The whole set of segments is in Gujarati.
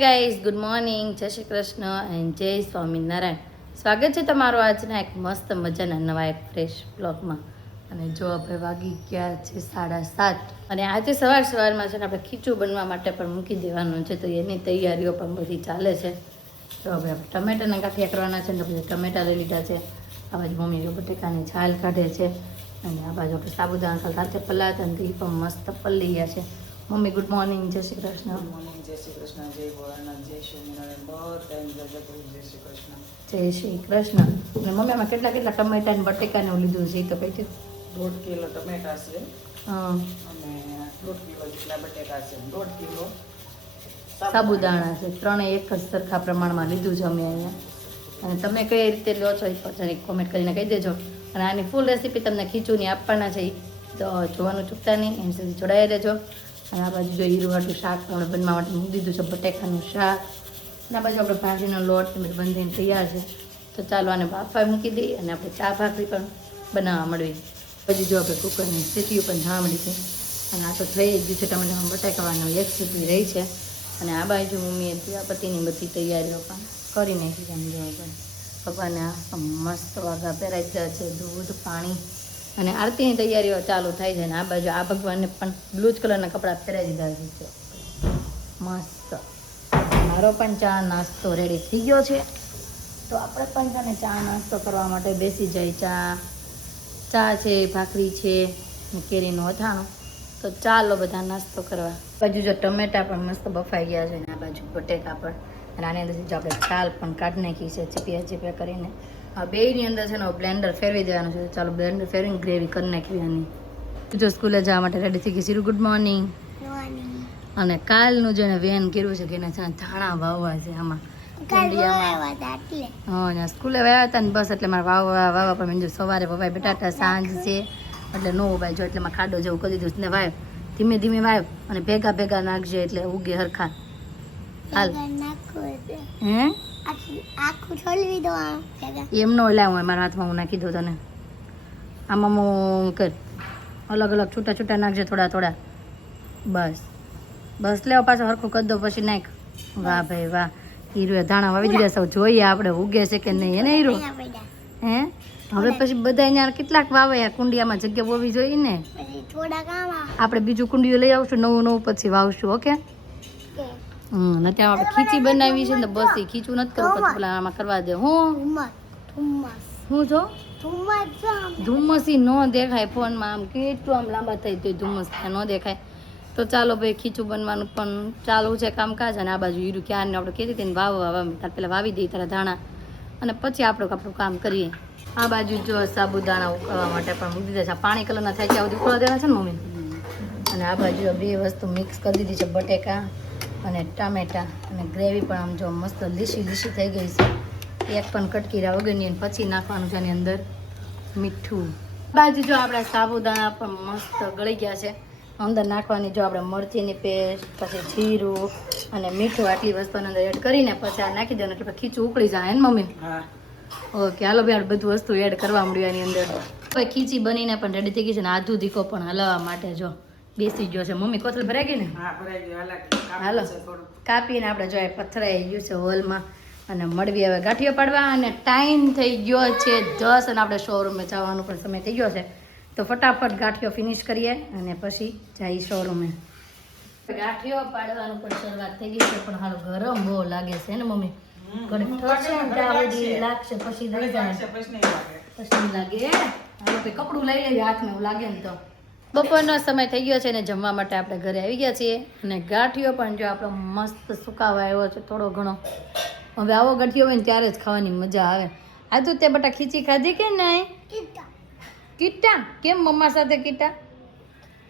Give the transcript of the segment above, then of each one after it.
ગાઈઝ ગુડ મોર્નિંગ, જય શ્રી કૃષ્ણ એન્ડ જય સ્વામિનારાયણ. સ્વાગત છે તમારું આજના એક મસ્ત મજાના નવા એક ફ્રેશ બ્લોગમાં. અને જો આપણે વાગી ગયા છે 7:30 અને આજે સવારમાં છે ને આપણે ખીચું બનવા માટે પણ મૂકી દેવાનું છે, તો એની તૈયારીઓ પણ બધી ચાલે છે. તો હવે આપણે ટમેટાના ગાંઠિયા કરવાના છે ને પછી ટમેટા લઈ લીધા છે. આ બાજુ મમ્મી જો બટેકાની છાલ કાઢે છે અને આ બાજુ આપણે સાબુદાણા સાથે પલાળતા અને એ પણ મસ્ત પલળી ગયા છે. મમ્મી ગુડ મોર્નિંગ, જય શ્રી કૃષ્ણ. ગુડ મોર્નિંગ, જય શ્રી કૃષ્ણ, જય ભોળાનાથ, જય સ્વામિનારાયણ, બધા જય શ્રી કૃષ્ણ. જય શ્રી કૃષ્ણ. અને મમ્મી આમાં કેટલા ટમેટા ને બટેકા ને લીધું છે એ તો કહી દો. 1.5 કિલો ટમેટા છે હા, અને 1.5 કિલો જેટલા બટેકા છે, 1.5 કિલો સાબુદાણા છે. ત્રણેય એક જ સરખા પ્રમાણમાં લીધું છે અમે અહીંયા. અને તમે કઈ રીતે લો છો એ પછી કોમેન્ટ કરીને કહી દેજો. અને આની ફૂલ રેસીપી તમને ખીચુની આપવાના છે, તો જોવાનું ચૂકતા નહીં, એની સુધી જોડાઈ રહેજો. અને આ બાજુ જો હીરુવાટું શાક આપણે બનવા માટે મૂકી દીધું છે, બટેકાનું શાક. અને આ બાજુ આપણે ભાજીનો લોટ બંધીને તૈયાર છે. તો ચાલો આને બાફા મૂકી દઈએ અને આપણે ચા ભાખરી પણ બનાવવા મળવી. પછી જો આપણે કુકરની સીટીઓ પણ જવા મળી છે. અને આ તો થઈ જ ગયું છે, ટમેટામાં બટાકાવાનું એક સીટી રહી છે. અને આ બાજુ મમ્મીએ પતિની બધી તૈયારીઓ પણ કરી નાખી છે. એમ જોવા પણ ભગવાને મસ્ત વાઘા પહેરાઈ ગયા છે, દૂધ પાણી અને આરતીની તૈયારીઓ ચાલુ થાય છે. અને આ બાજુ આ ભગવાનને પણ બ્લુ કલરના કપડાં પહેરાવી દીધા છે મસ્ત. મારો પણ ચા નાસ્તો રેડી થઈ ગયો છે, તો આપણે પણ છે ને ચા નાસ્તો કરવા માટે બેસી જાય. ચા છે, ભાખરી છે ને કેરીનું અથાણું. તો ચાલો બધા નાસ્તો કરવા. બાજુ જો ટમેટા પણ મસ્ત બફાઈ ગયા છે ને આ બાજુ બટેકા પણ. અને આની અંદર જો આપણે છાલ પણ કાઢી નાખી છે ચીપિયા કરીને. આ બેયની અંદર છે ને બ્લેન્ડર ફેરવી દેવાનું છે. ચાલો બ્લેન્ડર ફેરવીને ગ્રેવી કરી નાખવી આની. જો સ્કૂલે જવા માટે રેડી થઈ ગઈ. સીરું ગુડ મોર્નિંગ. અને કાલનું જેને વેન કર્યું છે કે એને છે ને ધાણા વાવવા છે આમાં હા, સ્કૂલે વાવ્યા હતા ને બસ એટલે મારે વાવવા પણ મેં સવારે વવાય બટાટા, સાંજ છે એટલે નો વાય જો એટલે ખાડો જેવું કરી દીધું ને વાવ ધીમે ધીમે વાવ અને ભેગા નાખજે એટલે ઉગે હરખા. હાલ હે એમ નો લાવ મારા હાથમાં હું નાખી દઉં તને. આમાં હું કર અલગ અલગ છૂટા નાખજે થોડા. બસ લેવો પાછો હરખું કરી દો પછી નાખ. વાહ ભાઈ વાહ, હીરો ધાણા વાવી દીધા. સૌ જોઈએ આપણે ઉગે છે કે નહીં એને હીરો. હે હવે પછી બધા અહીંયા કેટલાક વાવે આ કુંડિયામાં જગ્યા હોવી જોઈએ ને. આપણે બીજું કુંડિયું લઈ આવશું નવું પછી વાવશું. ઓકે. ને ત્યાં આપણે ખીચી બનાવી છે ને બસ એ ખીચું નથી કરવું પછી પેલા આમાં કરવા દે. હું જો ધુમ્મસી ન દેખાય ફોનમાં, આમ કેટલું આમ લાંબા થઈ તો ધુમ્મસ ન દેખાય. તો ચાલો ભાઈ ખીચું બનવાનું પણ ચાલુ છે કામકાજ. અને આ બાજુ હીરું ક્યારને આપણે કહેતી હતી ને વાવવા તાર પેલા વાવી દઈએ તારા ધાણા અને પછી આપણું કામ કરીએ. આ બાજુ જો સાબુદાણા ઉકળવા માટે પણ મૂકી દીધા છે. પાણી કલરના થાય ત્યાં સુધી ઉકળવા દેવાના છે ને મમ્મી. અને આ બાજુ બે વસ્તુ મિક્સ કરી દીધી છે, બટેકા અને ટામેટા. અને ગ્રેવી પણ આમ જો મસ્ત લીસી થઈ ગઈ છે. એક પણ કટકીરા વગરની અને પછી નાખવાનું છે આની અંદર મીઠું. બાજુ જો આપણા સાબુદાણા પણ મસ્ત ગળી ગયા છે. અંદર નાખવાની જો આપણે મરચીની પેસ્ટ, પછી જીરું અને મીઠું આટલી વસ્તુની અંદર એડ કરીને પછી આ નાખી દેવાનું એટલે ખીચું ઉકળી જાય ને મમ્મી. ઓકે હાલો ભાઈ આપણે બધું વસ્તુ એડ કરવા મળ્યું એની અંદર. હવે ખીચી બનીને પણ રેડી થઈ ગઈ છે ને આધું દીકો પણ હલાવવા માટે જો બેસી ગયો છે. મમ્મી કોથળ ભરાઈ ગઈ ને? હાલો કાપીને આપણે જો પથરાઈ ગયું છે હોલમાં. અને મળવી હવે ગાંઠિયો પાડવા. અને ટાઈમ થઈ ગયો છે 10 અને આપણે શોરૂમે જવાનો પણ સમય થઈ ગયો છે. તો ફટાફટ ગાંઠિયો ફિનિશ કરીએ અને પછી જઈ શોરૂમે. ગાંઠિયો પાડવાનું પણ શરૂઆત થઈ ગઈ છે, પણ હાલ ગરમ બહુ લાગે છે ને મમ્મી. લાગશે પછી લઈ જાય પછી લાગે. હાલો કપડું લઈ લેવી હાથમાં એવું લાગે ને તો. બપોરનો સમય થઈ ગયો છે ને જમવા માટે આપણે ઘરે આવી ગયા છીએ. અને ગાંઠિયો પણ જો આપણો મસ્ત સુકાવા આવ્યો છે થોડો ઘણો. હવે આવો ગાંઠિયો હોય ને ત્યારે જ ખાવાની મજા આવે. આ તું તે બટા ખીચી ખાધી કે નહીં? કીટા કેમ મમ્મા સાથે કીટા?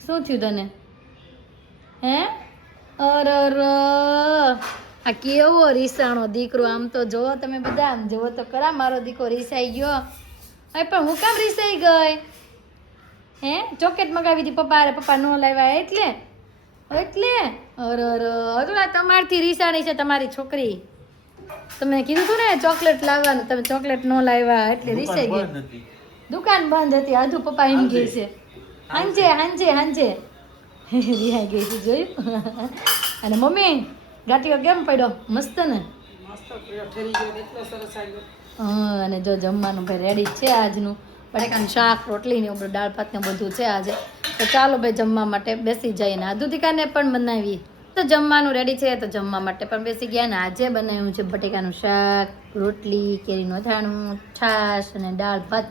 શું થયું તને? હે અર આ કેવો રીસાણો દીકરો. આમ તો જોવો તમે બધા, આમ જોવો તો ખરા મારો દીકરો રીસાઈ ગયો. અરે પણ હું કામ રીસાઈ ગઈ? હે ચોકેટ મગાવી હતી પપ્પા ન લાવ્યા એટલે અરે તમારથી રીસાણી છે તમારી છોકરી. તમે કીધું હતું ને ચોકલેટ લાવવાનું, તમે ચોકલેટ ન લાવ્યા એટલે રીસાઈ ગઈ. દુકાન બંધ હતી આધુ પપ્પા એમ કહે છે. હાંજે રિહાઈ ગઈ છે જોયું. અને મમ્મી ગાંઠિયો કેમ પડ્યો મસ્ત ને મસ્ત ઠરી ગયો એટલો સરસ આવ્યો. હા અને જો જમવાનું ભાઈ રેડી છે આજનું બટેકાનું શાક રોટલી ને એવું દાળ ભાત ને બધું છે આજે તો ચાલો ભાઈ જમવા માટે બેસી જઈએ ને આદુતિકાને પણ બનાવી તો જમવાનું રેડી છે તો જમવા માટે પણ બેસી ગયા ને આજે બનાવ્યું છે બટેકાનું શાક રોટલી કેરીનું અથાણું છાશ અને દાળ ભાત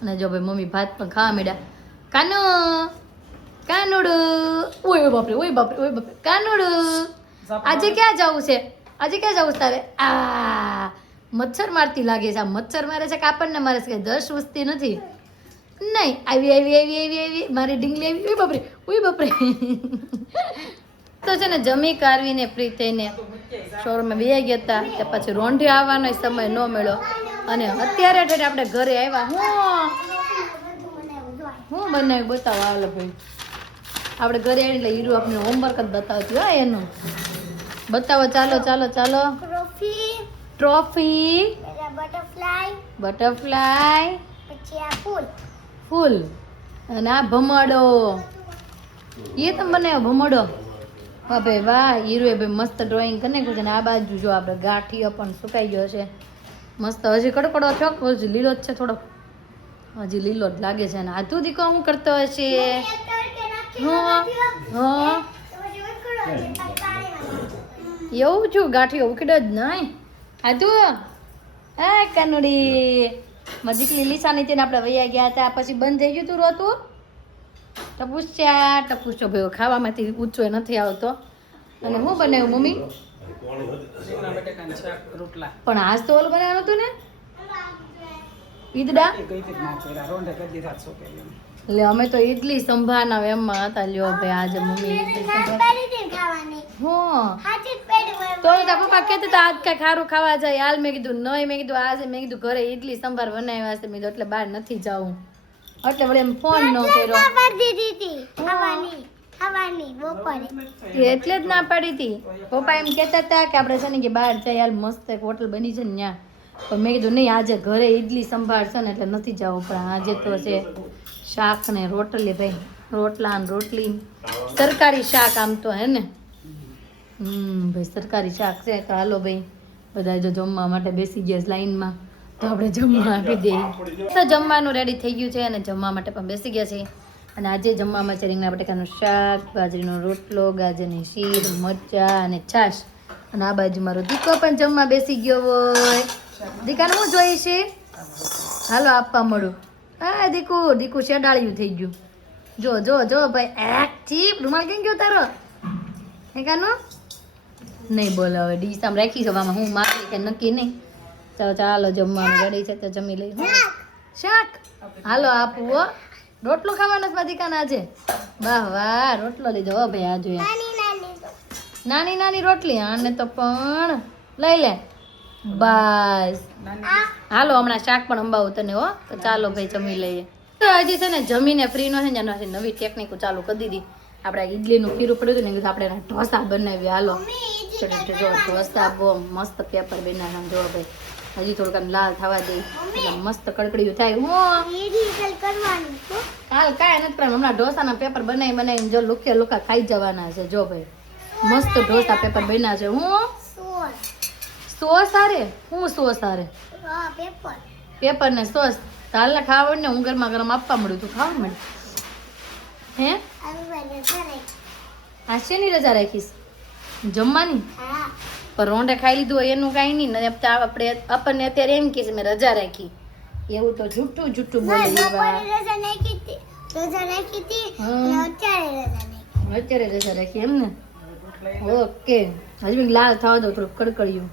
અને જો ભાઈ મમ્મી ભાત પણ ખાવા માંડ્યા કાનો કાનુડું ઓય બાપરે ઓય બાપરે ઓય બાપરે કાનુડું આજે ક્યાં જવું છે આજે ક્યાં જવું છે તારે આ મચ્છર મારતી લાગે છે આ મચ્છર મારે છે કે આપણને મારે છે કે દસ વસ્તી નથી નહીં આવી આવી આવી આવી આવી મારી ડીંગલી આવી ઓય બાપરે તો છે ને જમી કારવીને ફ્રી થઈને શોરૂમમાં બેસી ગયા હતા કે પછી રોંઢે આવવાનો સમય ન મળ્યો અને અત્યારે ઠેઠ આપણે ઘરે આવ્યા હું બનાવ્યું બતાવો હાલો ભાઈ આપણે ઘરે આવીને એટલે હીરું આપણે હોમવર્ક જ બતાવતી હોય એનું બતાવો ચાલો ચાલો ચાલો ટ્રોફી બટરફ્લાય ફૂલ અને આ ભમડો એ તમે બનાવ્યો ભમડો વાહ ભાઈ વાહ હીરુએ ભાઈ મસ્ત ડ્રોઈંગ કરી નાખ્યું છે ને આ બાજુ જો આપણે ગાંઠિયો પણ સુકાઈ ગયો છે મસ્ત હજી કડકડો થયો હજી લીલો જ છે થોડો હજી લીલો જ લાગે છે ને આધુ દીકો શું કરતો હશે એવું છું ગાંઠિયો ઉકડ્યો જ નહીં આધુ હા કાનુડી મજીકલી લીસા નીચે આપણે વૈયા ગયા હતા પછી બંધ થઈ ગયું તું રોતું ટપુસ્યો ભાઈ ખાવામાંથી ઊંચો નથી આવતો અને હું બનાવ્યું મમ્મી રીંગણા બટેકાનું શાક રોટલા પણ આજ તો ઓલું બનાવવાનું હતું ને ઈદડા એ કઈ રીતે ના કર્યા રોંઢે કરી દીધા છોકરીઓ એટલે અમે તો ઈડલી સંભારના એમમાં હતા લ્યો ભાઈ આજે મમ્મી ઈડલી સંભાર તો પપ્પા કહેતા હતા આજ કઈ ખારું ખાવા જાય હાલ મેં કીધું નહીં મેં કીધું આજે મેં કીધું ઘરે ઈડલી સંભાર બનાવ્યા છે મેં કીધું એટલે બહાર નથી જાવું એટલે વળી એમ ફોન ન કર્યો એટલે જ ના પાડી હતી પપ્પા એમ કહેતા હતા કે આપણે છે ને કે બહાર જાય હાલ મસ્ત એક હોટલ બની છે ને ત્યાં પણ મેં કીધું નહીં આજે ઘરે ઈડલી સંભાર છે ને એટલે નથી જવું પણ આજે તો છે શાક ને રોટલી ભાઈ રોટલા ને રોટલી સરકારી શાક આમ તો હે ને ભાઈ સરકારી શાક છે તો હાલો ભાઈ બધા જો જમવા માટે બેસી ગયા લાઈનમાં તો આપણે જમવા આપી દઈએ તો જમવાનું રેડી થઈ ગયું છે અને જમવા માટે પણ બેસી ગયા છે અને આજે જમવામાં છે રીંગણા બટેકાનું શાક બાજરીનો રોટલો ગાજરની શીર મરચાં અને છાશ અને આ બાજુ મારો દીકો પણ જમવા બેસી ગયો હોય દીકાને હું જોઈ છે હાલો આપવા મળું હા દીકુ શેડાળિયું થઈ ગયું જો જો જો ભાઈ એક ચીપ રૂમાલ કેમ ગયો તારો હે કાનો નહીં બોલો હવે ડીશ આમ રાખી છે આમાં હું મારી કે નક્કી નહીં ચાલો ચાલો જમવાનું રેડી છે તો જમી લઈ શાક હાલો આપવું હો રોટલો ખાવાનો છે દીકાને આજે વાહ વાહ રોટલો લીધો હો ભાઈ આ જોઈએ નાની નાની રોટલી આને તો પણ લઈ લે બસ હાલો હમણાં શાક પણ અંબાવું તને હો તો ચાલો ભાઈ જમી લઈએ તો હજી છે ને જમીને ફ્રી નો છે ને નવી ટેકનિક ચાલુ કરી દીધી આપણે ઈડલીનું ખીરું પડ્યું હતું ને કીધું આપણે ઢોસા બનાવીએ હાલો જો ઢોસા બહુ મસ્ત પેપર બનાવવા જો ભાઈ હજી થોડુંક આમ લાલ થવા દે એટલે મસ્ત કડકડીયું થાય હું હાલ કાંઈ નથી કરવાનું હમણાં ઢોસાના પેપર બનાવીને જો લુકા ખાઈ જવાના છે જો ભાઈ મસ્ત ઢોસા પેપર બન્યા છે હું સોસ આરે હું સોસ આરે પેપર ને સોસ હાલ ને ખાવા ને હું ગરમા ગરમ આપવા મળ્યું તું ખાવા મળ્યું હે આ શેની રજા રાખીશ જમવાની પણ રોંઢે ખાઈ લીધું હોય એનું કાંઈ નહીં ને આપણે આપણને અત્યારે એમ કે મેં રજા રાખી એવું તો જૂઠું બોલે અત્યારે રજા રાખી એમ ને ઓકે હજી લાલ થવા દો થોડું કડકડિયું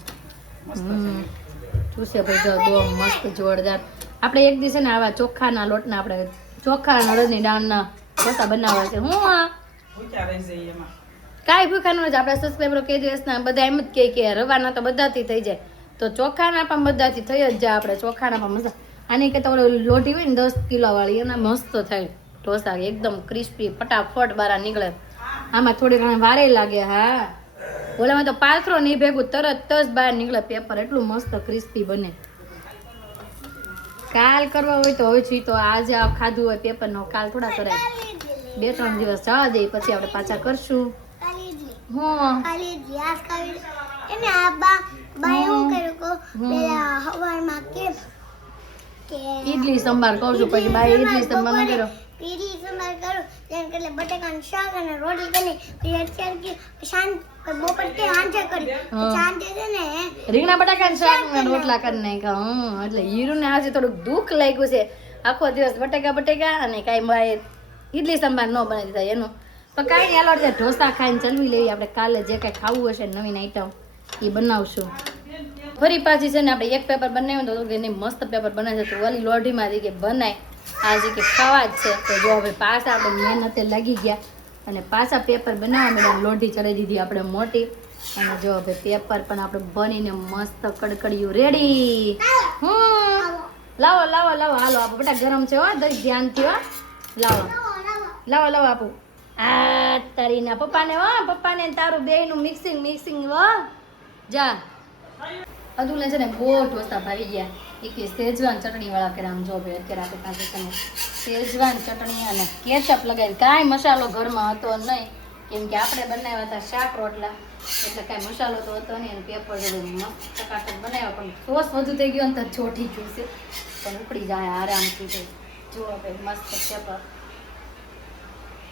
ચૂસે ભાઈ જો બહુ મસ્ત જોરદાર આપણે એક દિવસે ને આવા ચોખાના લોટના આપણે ચોખા અડદની દાળના ઢોસા બનાવવા છે હું કાંઈ ભૂખાનું નથી આપણા સબસ્ક્રાઈબરો કે દિવસના બધા એમ જ કે રવાના તો બધાથી થઈ જાય તો ચોખાના પણ બધાથી થઈ જ જાય આપણે ચોખાના પણ મસ્ત આની કરતા લોટી હોય ને 10 કિલો વાળી એના મસ્ત થાય ઢોસા એકદમ ક્રિસ્પી ફટાફટ બહાર નીકળે આમાં થોડી ઘણી વારે લાગે હા ઓલામાં તો પાથરો નહીં ભેગું તરત જ બહાર નીકળે પેપર એટલું મસ્ત ક્રિસ્પી બને કાલ કરવા હોય તો હવે છે તો આજે આ ખાધું હોય પેપરનો કાલ થોડા કરાય 2-3 દિવસ જવા દે પછી આપણે પાછા કરશું હું ખાલી ગ્લાસ ખાવી એને આ બા એવું કર્યું કો પેલા હવારમાં કે ઈડલી સંભાર કહું છું પછી બાય ઈડલી સંભાર ન કર્યો પીરી સંભાર કરું તેમ એટલે બટેકાનું શાક અને રોટલી કરી પછી અત્યારે કે શાંત બપોર કે હાંજે કરી સાંજે છે ને રીંગણા બટાકાનું શાક ને રોટલા કરી નાખ્યા એટલે હીરુને આજે થોડુંક દુઃખ લાગ્યું છે આખો દિવસ બટેકા અને કાંઈ બાય ઈડલી સંભાર ન બનાવી દીધા એનું પણ કાંઈ નહીં હાલો એટલે ઢોસા ખાઈને ચલવી લઈએ આપણે કાલે જે કાંઈ ખાવું હશે નવીન આઈટમ એ બનાવશું ફરી પાછી છે ને આપણે એક પેપર બનાવ્યું તો એને મસ્ત પેપર બનાવે છે તો ઓલી લોઢીમાંથી કે બનાય આજે કે ખાવા જ છે તો જો હવે પાછા આપણે મહેનતે લાગી ગયા અને પાછા પેપર બનાવવા મેળા લોઢી ચડાવી દીધી આપણે મોટી અને જો હવે પેપર પણ આપણે બનીને મસ્ત કડકડિયું રેડી લાવો હાલો આપો બેટા ગરમ છે હો દઈ ધ્યાનથી હો લાવો આપો આ તારીના પપ્પાને તારું બેયનું મિક્સિંગ હો જા અદુલે છે ને બહુ ઢોસા ભાવી ગયા એક શેજવાન ચટણી વાળા કરે આમ જો ભાઈ અત્યારે આપણે પાસે છે ને શેજવાન ચટણી અને કેચઅપ લગાવીને કાંઈ મસાલો ઘરમાં હતો નહીં કેમ કે આપણે બનાવ્યા હતા શાક રોટલા એટલે કાંઈ મસાલો તો હતો નહીં અને પેપર મસ્ત ચટાકટ બનાવ્યા પણ સોસ વધુ થઈ ગયો ને તો ચોટી ગયું છે પણ ઉકળી જાય આરામથી થઈ જો ભાઈ મસ્ત પેપર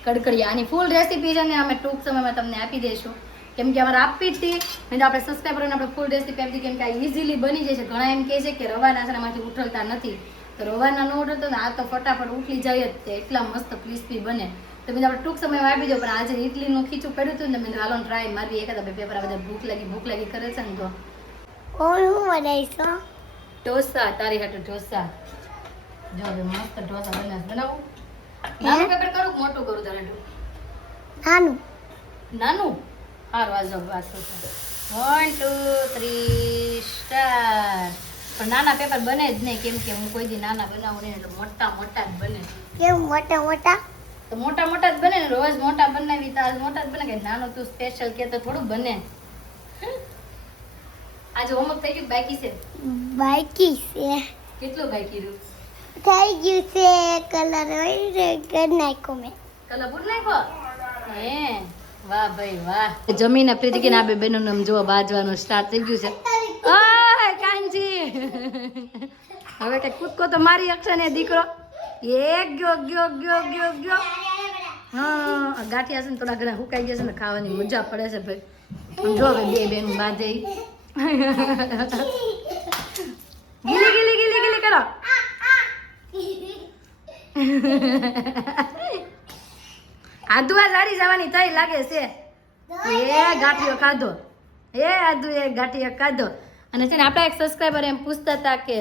કડકડિયા આની ફૂલ રેસીપી છે ને અમે ટૂંક સમયમાં તમને આપી દઈશું કેમ કે અમારે આપી જ હતી એટલે આપણે સબસ્ક્રાઈબરોને આપણે ફૂલ રેસીપી આપી કેમ કે આ ઇઝીલી બની જાય છે ઘણા એમ કહે છે કે રવાના છે એમાંથી ઉઠલતા નથી તો રવાના ન ઉઠલતો ને આ તો ફટાફટ ઉઠલી જાય જ તે એટલા મસ્ત ક્રિસ્પી બને તો મેં આપણે ટૂંક સમયમાં આપી દો પણ આજે ઇડલીનું ખીચું પડ્યું હતું ને મેં હાલો ટ્રાય મારવી એકાદા બે પેપર આ બધા ભૂખ લાગી કરે છે ને તો હું બનાવીશું ઢોસા તારી હાટુ ઢોસા જો હવે મસ્ત ઢોસા બનાવું નાનું પેપર કરું કે મોટું કરું તારે નાનું હારું વાજો વાત 1 2 3 સ્ટાર્ટ પણ નાના પેપર બને જ નહીં કેમ કે હું કોઈ દી નાના બનાવું નહીં એટલે મોટા જ બને કેમ મોટા તો મોટા જ બને ને રોજ મોટા બનાવી તો આજ મોટા જ બને કે નાનું તું સ્પેશિયલ કે તો થોડું બને આજે હોમવર્ક થઈ ગયું બાકી છે કેટલું બાકી રહ્યું થઈ ગયું છે કલર કરી નાખ્યો મેં કલર પૂર નાખો હે વાહ ભાઈ વાહ જમીને પ્રીતિકીને આ બે બહેનોને આમ જો બાજવાનું સ્ટાર્ટ થઈ ગયું છે ઓય કાંજી હવે કે કૂદકો તો મારી અક્ષર ને દીકરો એક ગયો હા ગાંઠિયા છે ને થોડા ઘણા હુકાઈ ગયા છે ને ખાવાની મજા પડે છે ભાઈ આમ જો હવે બે બેન બાંધે ગીલી કરો આદુ આ સારી જવાની થઈ લાગે છે એ ગાંઠિયો ખાધો આદુ એ ગાંઠિયો ખાધો અને છે ને આપણા એક સબસ્ક્રાઈબર એમ પૂછતા હતા કે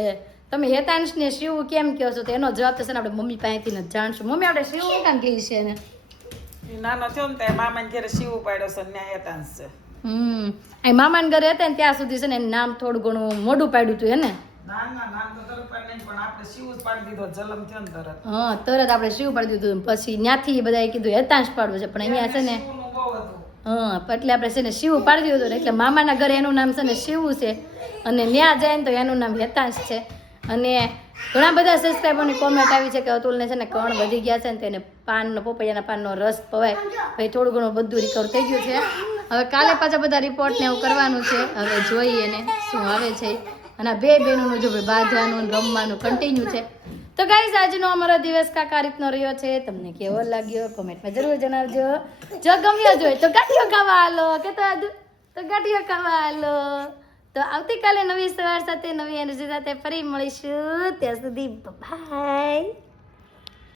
તમે હેતાંશને શિવ કેમ કહો છો તો એનો જવાબ તો છે ને આપણે મમ્મી પાસેથી જ જાણશું મમ્મી આપણે શિવ કેમ કહી છે ને નાનો થયો ને ત્યાં મામાને ઘરે શિવ પાડ્યો છે ન્યા હેતાંશ છે અહીં મામાને ઘરે હતા ને ત્યાં સુધી છે ને નામ થોડું ઘણું મોઢું પાડ્યું હતું હે ને નામ તો તરત નહીં પણ આપણે શિવ જ પાડી દીધો જલમ થયો ને તરત તરત આપણે શિવ પાડી દીધું પછી ત્યાંથી બધાએ કીધું હેતાંશ પાડવું છે પણ અહીંયા છે ને શિવનું બહુ હતું એટલે આપણે છે ને શિવ પાડી દીધું એટલે મામાના ઘરે એનું નામ છે ને શિવ છે અને ત્યાં જાય ને તો એનું નામ હેતાંશ છે અને ઘણા બધા સબસ્ક્રાઈબરની કોમેન્ટ આવી છે કે અતુલને છે ને કણ વધી ગયા છે ને તો એને પપૈયાના પાનનો રસ પવાય ભાઈ થોડું ઘણું બધું રિકવર થઈ ગયું છે હવે કાલે પાછા બધા રિપોર્ટ ને એવું કરવાનું છે હવે જોઈએ એને શું આવે છે અને આ બે બહેનોનું જો ભાઈ બાંધવાનું રમવાનું કન્ટિન્યુ છે તો ગાઈઝ આજનો અમારો દિવસ કાંક આ રીતનો રહ્યો છે તમને કેવો લાગ્યો કોમેન્ટમાં જરૂર જણાવજો જો ગમ્યો જોઈએ તો ગાંઠિયો ખાવા હાલો કે તો ગાંઠિયો ખાવા હાલો તો આવતીકાલે નવી સવાર સાથે નવી એનર્જી સાથે ફરી મળીશું ત્યાં સુધી બાય